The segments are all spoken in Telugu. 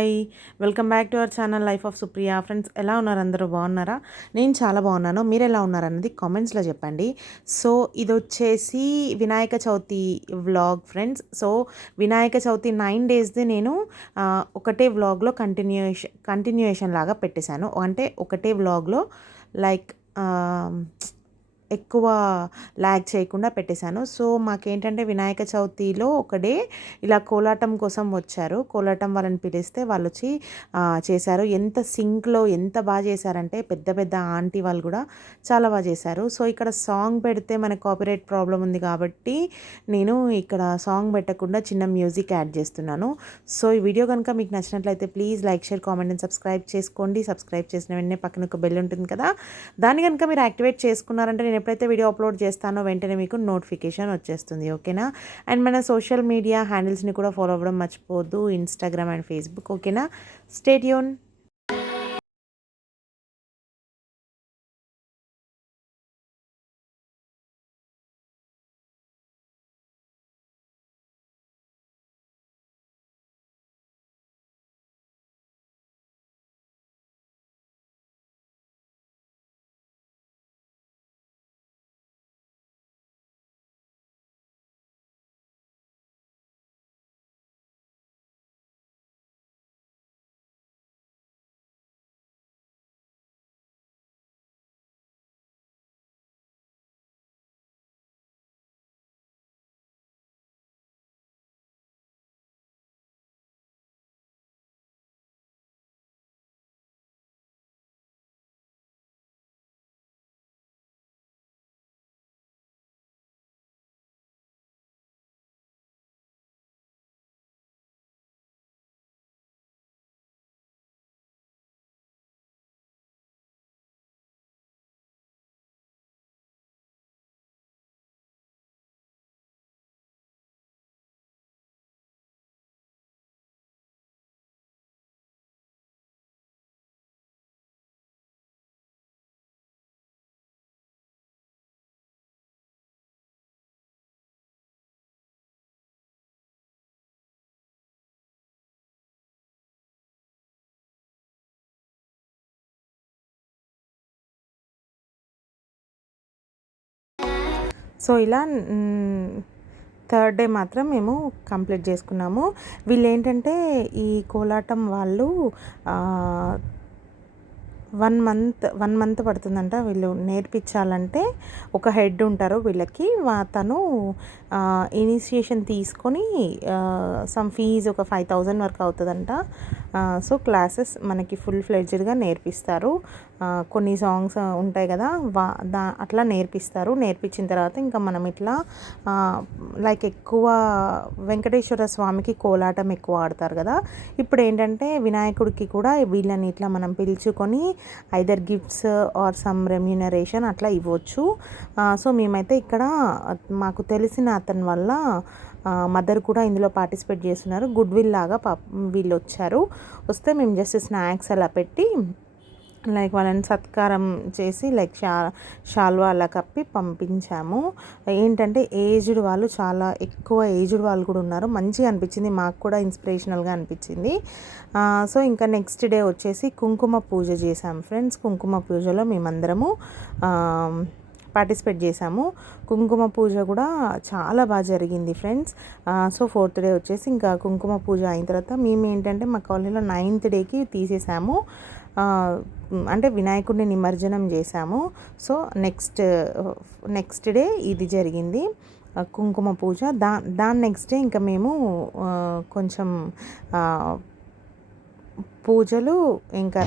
Hi welcome back to our channel life of Supriya. Friends, ఎలా ఉన్నారు? అందరూ బాగున్నారా? నేను చాలా బాగున్నాను. మీరు ఎలా ఉన్నారు అన్నది కామెంట్స్లో చెప్పండి. సో ఇది వచ్చేసి Vinayaka Chavithi vlog friends. So Vinayaka Chavithi 9 డేస్ది నేను ఒకటే వ్లాగ్లో కంటిన్యూయేషన్ లాగా పెట్టేశాను. అంటే ఒకటే వ్లాగ్లో లైక్ ఎక్కువ ల్యాగ్ చేయకుండా పెట్టేశాను. సో మాకేంటంటే వినాయక చవితిలో ఒక డే ఇలా కోలాటం కోసం వచ్చారు. కోలాటం వాళ్ళని పిలిస్తే వాళ్ళు వచ్చి చేశారు. ఎంత సింక్లో ఎంత బాగా చేశారంటే పెద్ద పెద్ద ఆంటీ వాళ్ళు కూడా చాలా బాగా చేశారు. సో ఇక్కడ సాంగ్ పెడితే మనకు కాపీరైట్ ప్రాబ్లం ఉంది కాబట్టి నేను ఇక్కడ సాంగ్ పెట్టకుండా చిన్న మ్యూజిక్ యాడ్ చేస్తున్నాను. సో ఈ వీడియో కనుక మీకు నచ్చినట్లయితే please like, share, comment and subscribe చేసుకోండి. సబ్స్క్రైబ్ చేసిన వెంటనే పక్కన ఒక బెల్ ఉంటుంది కదా, దాన్ని కనుక మీరు యాక్టివేట్ చేసుకున్నారంటే నేను ఎప్పుడైతే వీడియో అప్లోడ్ చేస్తానో వెంటనే మీకు నోటిఫికేషన్ వచ్చేస్తుంది. ఓకేనా? అండ్ మన సోషల్ మీడియా హ్యాండిల్స్ని కూడా ఫాలో అవ్వడం మర్చిపోవద్దు, ఇన్స్టాగ్రామ్ అండ్ ఫేస్బుక్. ఓకేనా? Stay tune. సో ఇలా థర్డ్ డే మాత్రం మేము కంప్లీట్ చేసుకున్నాము. వీళ్ళు ఏంటంటే ఈ కోలాటం వాళ్ళు 1 మంత్ పడుతుందంట వీళ్ళు నేర్పించాలంటే. ఒక హెడ్ ఉంటారు వీళ్ళకి, తను ఇనిషియేషన్ తీసుకొని సమ్ ఫీజ్ ఒక 5,000 వరకు అవుతుందంట. సో క్లాసెస్ మనకి ఫుల్ ఫ్లెడ్జ్డ్గా నేర్పిస్తారు. కొన్ని సాంగ్స్ ఉంటాయి కదా, అట్లా నేర్పిస్తారు. నేర్పించిన తర్వాత ఇంకా మనం ఇట్లా లైక్ ఎక్కువ వెంకటేశ్వర స్వామికి కోలాటం ఎక్కువ ఆడతారు కదా. ఇప్పుడు ఏంటంటే వినాయకుడికి కూడా వీళ్ళని ఇట్లా మనం పిలుచుకొని either gifts or some remuneration అట్లా ఇవ్వచ్చు. సో మేమైతే ఇక్కడ మాకు తెలిసిన అతని వల్ల మదర్ కూడా ఇందులో పార్టిసిపేట్ చేస్తున్నారు. గుడ్ విల్ లాగా వీళ్ళు వస్తే మేము జస్ట్ స్నాక్స్ అలా పెట్టి లైక్ వాళ్ళని సత్కారం చేసి లైక్ షాల్వా అలా కప్పి పంపించాము. ఏంటంటే ఏజ్డ్ వాళ్ళు, చాలా ఎక్కువ ఏజ్డ్ వాళ్ళు కూడా ఉన్నారు. మంచిగా అనిపించింది, మాకు కూడా ఇన్స్పిరేషనల్గా అనిపించింది. సో ఇంకా నెక్స్ట్ డే వచ్చేసి కుంకుమ పూజ చేసాం ఫ్రెండ్స్. కుంకుమ పూజలో మేమందరము పార్టిసిపేట్ చేసాము. కుంకుమ పూజ కూడా చాలా బాగా జరిగింది ఫ్రెండ్స్. సో 4th డే వచ్చేసి ఇంకా కుంకుమ పూజ అయిన తర్వాత మేము ఏంటంటే మా కాలనీలో 9th డేకి తీసేసాము. అంటే వినాయకుడిని నిమజ్జనం చేసాము. సో నెక్స్ట్ డే ఇది జరిగింది కుంకుమ పూజ. దాని నెక్స్ట్ డే ఇంకా మేము కొంచెం పూజలు ఇంకా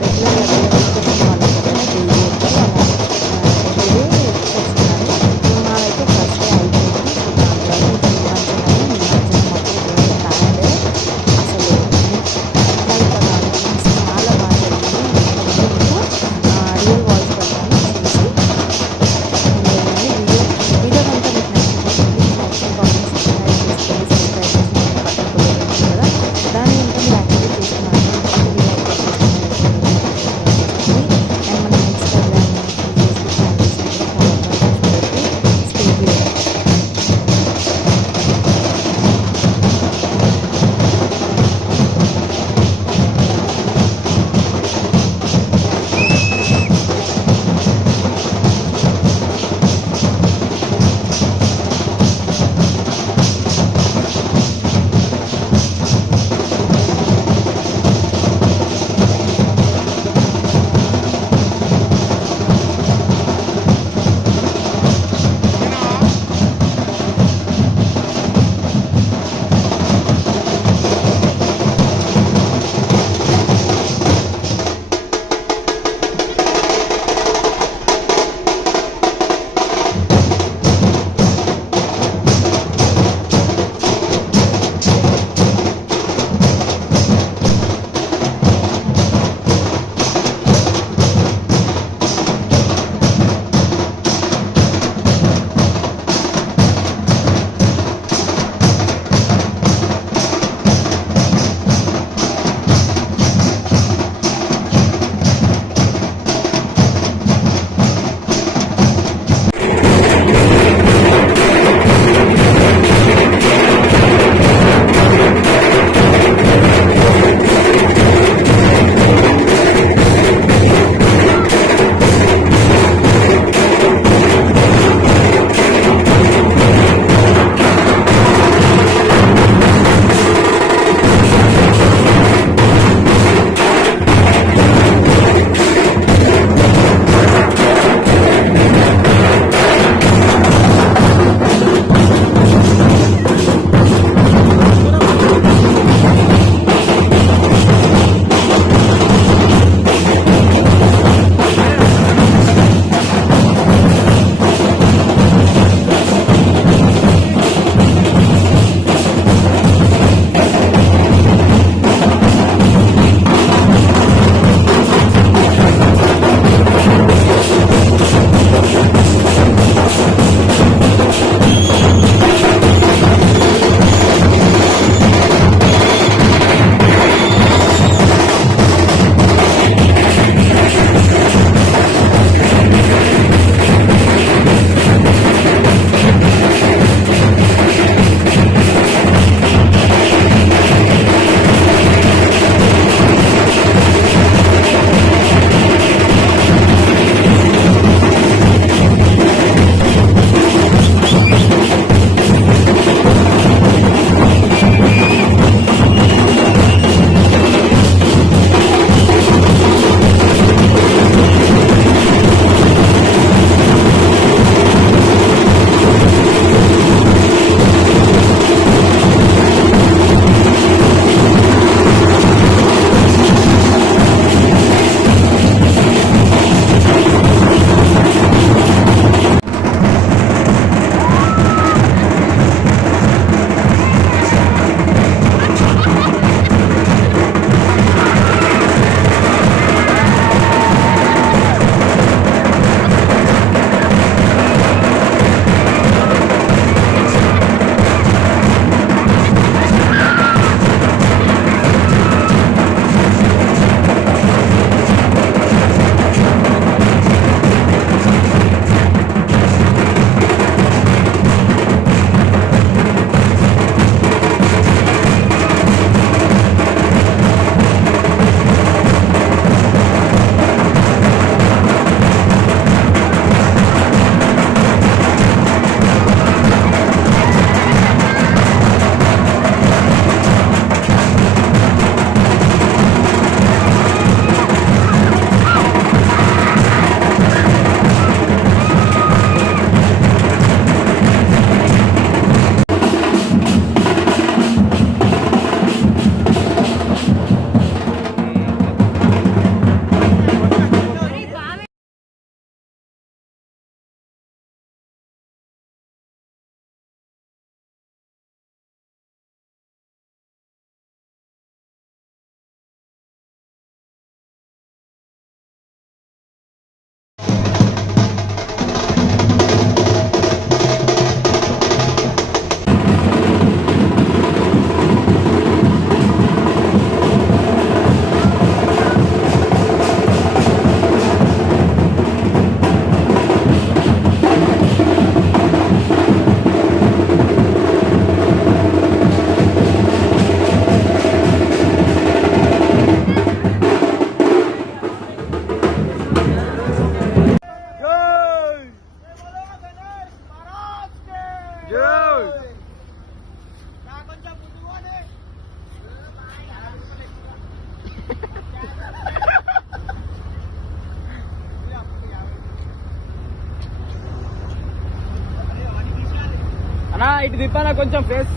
అన్నా ఇటు తిప్పానా కొంచెం ఫేస్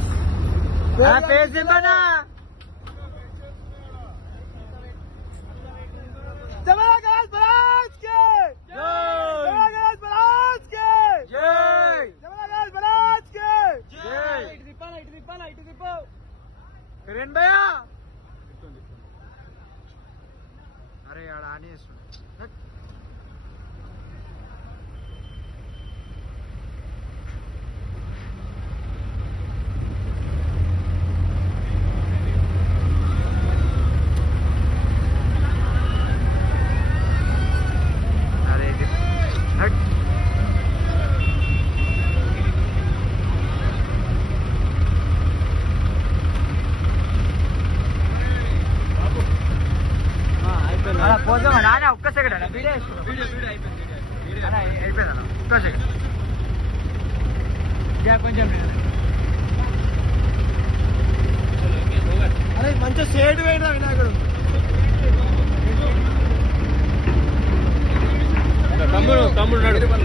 ఫేస్ తిప్పానా. కిరణ్ భయ్యా అరే ఆడ ఆని పోతామన్నా అన్న ఒక్క సెకండ్ అన్న వీడియో అయిపోయిందన్న ఒక్క సెకండ్ కొంచెం అరే మంచిగా షేడ్ వేయడా వినాయకుడు తమ్ముడు